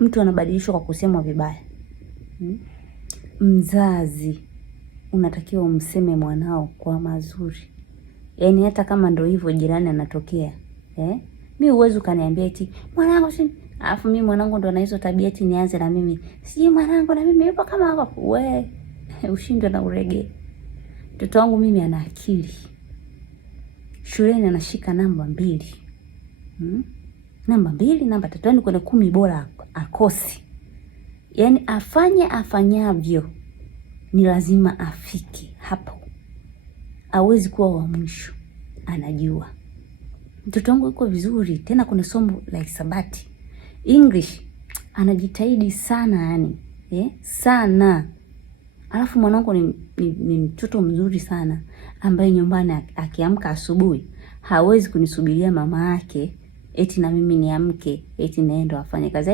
mtu anabadilishwa kwa kusemwa vibaya. Mzazi unatakiwa umseme mwanao kwa mazuri. Yaani hata kama ndio hivyo jirani anatokea. Mimi uwezo kaniambia eti mwanangu alafu mimi mwanangu ndo ana hizo tabia eti nianze na mimi. Sije mwanangu na mimi yupo kama hapo. Ushindwe na urege. Mtoto wangu mimi ana akili. Shuleni anashika namba 2. Namba 2, namba 3, yani kwenye 10 bora akosi. Yaani afanyavyo ni lazima afike hapo. Hawezi kuwa wa mwisho. Anajua. Mtoto wangu yuko vizuri, tena kuna somo la hisabati. English anajitahidi sana yani. Sana. Alafu mwanangu ni mtoto mzuri sana ambaye nyumbani akiamka asubuhi hawezi kunisubiria mama yake eti na mimi niamke eti naenda afanye kazi.